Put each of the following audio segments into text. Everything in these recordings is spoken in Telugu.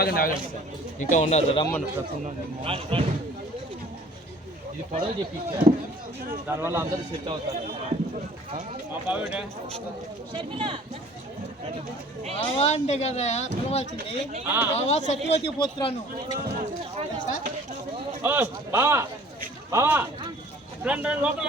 ఆగండి ఆగండి ఇంకా ఉన్నారు రమ్మను ప్రసన్న. ఇది పొడవు చెప్పి. దానివల్ల అందరూ సెట్ అవుతారు. అంటే కదా పిలవాల్సింది. బావా సత్యవతి పుత్రాను. బావా బావా రండి రండి లోపల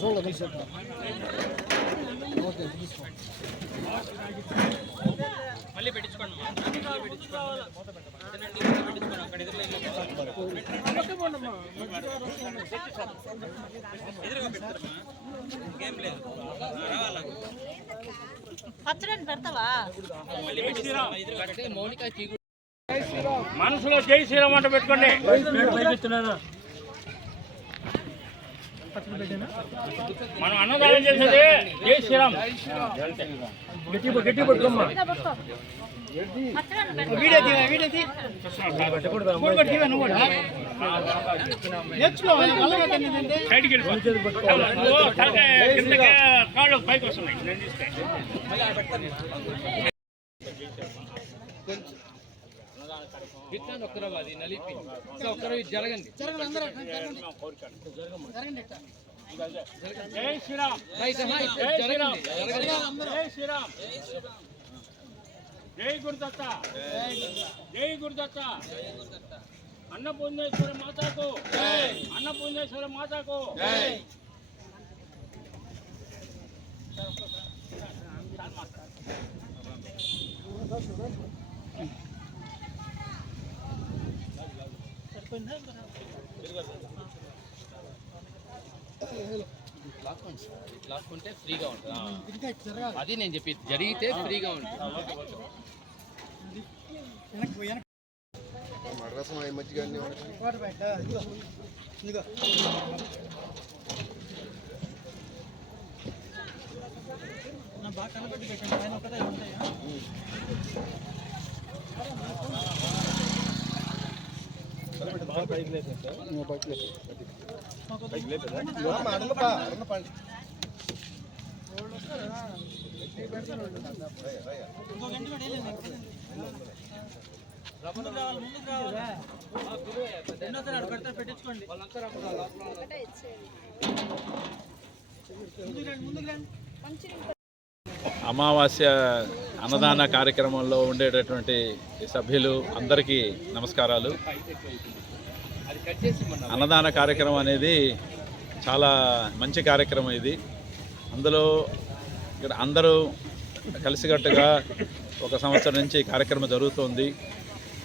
చూడ కలిసి ఓకే తీసుకో మళ్ళీ పెట్టించుకోండి పచ్చడిని పెడతావా? మనసులో జై శ్రీరామ్ అంట పెట్టుకోండి. మనం అన్నదానం చేసేది జై శ్రీరామ్. గట్టి గట్టి పట్టుకోమ్మా. పచ్చడిని పెడతావా వీడియో అది నలిపి. ఇంకా ఇది జరగండి. జరగండి అందరూ జరగండి. జరగండి ఇట్ట. జై శ్రీరామ్. రైట్ అమ్మా, ఇది జై శ్రీరామ్. జరగండి. జరగండి. జై శ్రీరామ్. జై గురుదత్త. జై గురుదత్త. అన్నపూర్ణేశ్వర మాతాకు. అన్నపూర్ణేశ్వర మాతాకు. లాక్కుంటే ఫ్రీగా ఉంటుంది ఆ. ఇంకా ఇటు జరగాలి అది నేను చెప్పి జరిగితే ఫ్రీగా ఉంటుంది వెనక్కి వెనక్కి వాటర్ ప్యాకెట్ ఇదిగో ఇదిగో నా బాగా కనబట్టి పెట్టండి ఆయన ఒకటే ఉంటాయా పెట్టించుకోండి అమావాస్య అన్నదాన కార్యక్రమంలో ఉండేటటువంటి సభ్యులు అందరికీ నమస్కారాలు. అన్నదాన కార్యక్రమం అనేది చాలా మంచి కార్యక్రమం ఇది. అందులో ఇక్కడ అందరూ కలిసికట్టుగా ఒక సంవత్సరం నుంచి ఈ కార్యక్రమం జరుగుతోంది.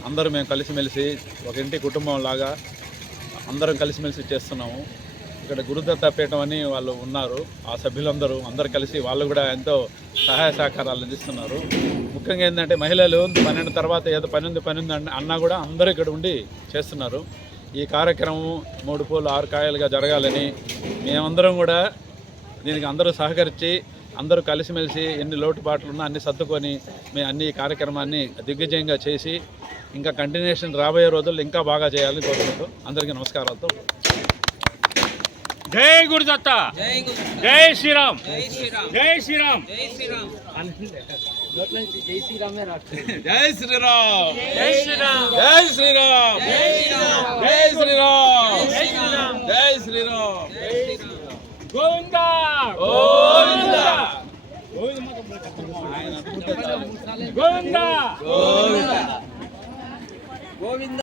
అందరూ మేము కలిసిమెలిసి ఒక ఇంటి కుటుంబం లాగా అందరం కలిసిమెలిసి చేస్తున్నాము. ఇక్కడ గురుదత్త పీఠం అని వాళ్ళు ఉన్నారు. ఆ సభ్యులందరూ అందరూ కలిసి వాళ్ళు కూడా ఎంతో సహాయ సహకారాలు అందిస్తున్నారు. ముఖ్యంగా ఏంటంటే మహిళలు పన్నెండు తర్వాత ఏదో పని ఉంది పని ఉంది అన్న- అన్నా కూడా అందరూ ఇక్కడ ఉండి చేస్తున్నారు. ఈ కార్యక్రమం మూడు పూలు ఆరు కాయలుగా జరగాలని మేమందరం కూడా దీనికి అందరూ సహకరించి అందరూ కలిసిమెలిసి ఎన్ని లోటుపాట్లు ఉన్నా అన్ని సర్దుకొని మేము అన్ని ఈ కార్యక్రమాన్ని దిగ్విజయంగా చేసి ఇంకా కంటిన్యూషన్ రాబోయే రోజుల్లో ఇంకా బాగా చేయాలని కోరుకుంటూ అందరికీ నమస్కారాలతో జై గురుదత్త. జై శ్రీరామ్. జై శ్రీరామ్. నోట్ల నుంచి జై శ్రీరామే. జై శ్రీరామ్. జై శ్రీరామ్. జై శ్రీరామ్. జై శ్రీరామ్. జై శ్రీరామ్. గోవిందా. గోవిందా. గోవిందా.